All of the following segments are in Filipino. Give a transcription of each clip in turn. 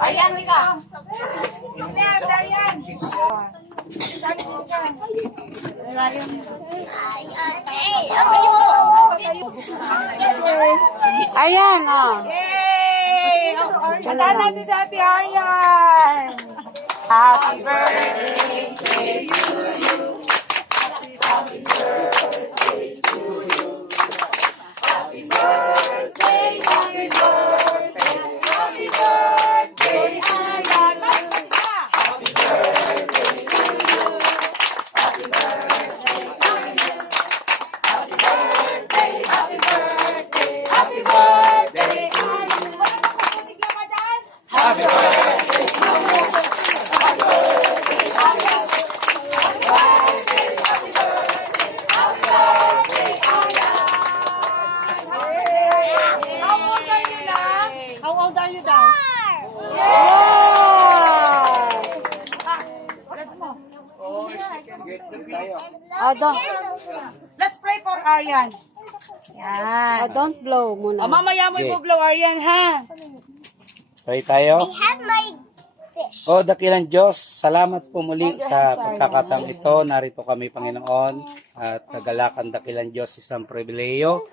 Ayan ka. Ayan, oh. Yay! Kanta natin sa Happy Aryan. Happy birthday to you. Happy birthday to you. Happy birthday, happy birthday, happy birthday, Aryan. Happy birthday to you. Happy birthday to you. Happy birthday, happy birthday, happy birthday, Aryan. Wala na po musik lang ka dyan. Happy birthday to you. Happy birthday, Aryan. Happy birthday, happy birthday, happy birthday, Aryan. How old are you na? How old are you daw? Let's pray for Aryan. Yan. Don't blow muna. Mamaya mo i-blow Aryan, ha? Pray tayo. have my fish. O dakilang Diyos, salamat po muli sa pagkakataong ito. Narito kami, Panginoon, at kagalakan dakilang Diyos isang pribileyo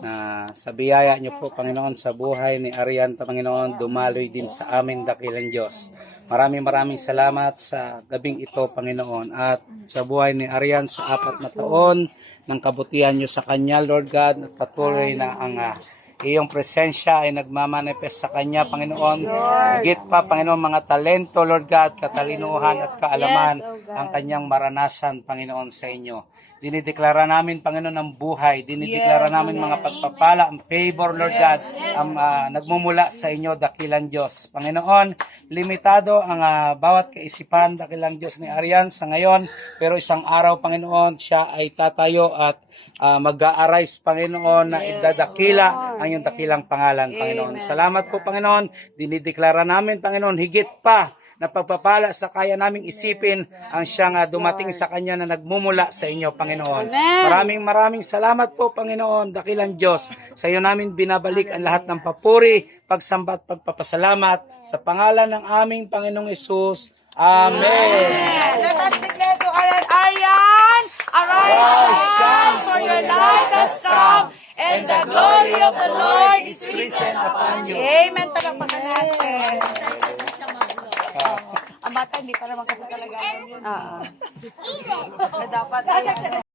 na sa biyaya niyo po, Panginoon, sa buhay ni Aryan, Panginoon, dumaloy din sa amin dakilang Diyos. Maraming salamat sa gabing ito, Panginoon, at sa buhay ni Aryan sa 4 na taon ng kabutihan niyo sa kanya, Lord God, at patuloy na ang iyong presensya ay nagmamanifest sa kanya, Panginoon. Higit pa, Panginoon, mga talento, Lord God, katalinuhan at kaalaman ang kanyang maranasan, Panginoon, sa inyo. Dinideklara namin, Panginoon, ang buhay. Dinideklara namin mga pagpapala, ang favor, Lord God, ang nagmumula sa inyo, dakilang Diyos. Panginoon, limitado ang bawat kaisipan, dakilang Diyos ni Aryan sa ngayon, pero isang araw, Panginoon, siya ay tatayo at mag-a-arise, Panginoon, na idadakila ang iyong dakilang pangalan, Panginoon. Salamat po, Panginoon. Dinideklara namin, Panginoon, higit pa na pagpapala sa kaya naming isipin ang siyang dumating sa kanya na nagmumula sa inyo, Panginoon. Maraming salamat po, Panginoon, dakilang Diyos. Sa iyo namin binabalik ang lahat ng papuri, pagsamba at pagpapasalamat sa pangalan ng aming Panginoong Hesus. Amen. Let us declare to Aryan, arise, shine, for your light has come, and the glory of the Lord is risen upon you. Amen. Talapakan natin. Ang bata, hindi pa naman kasi talaga yun. Na dapat.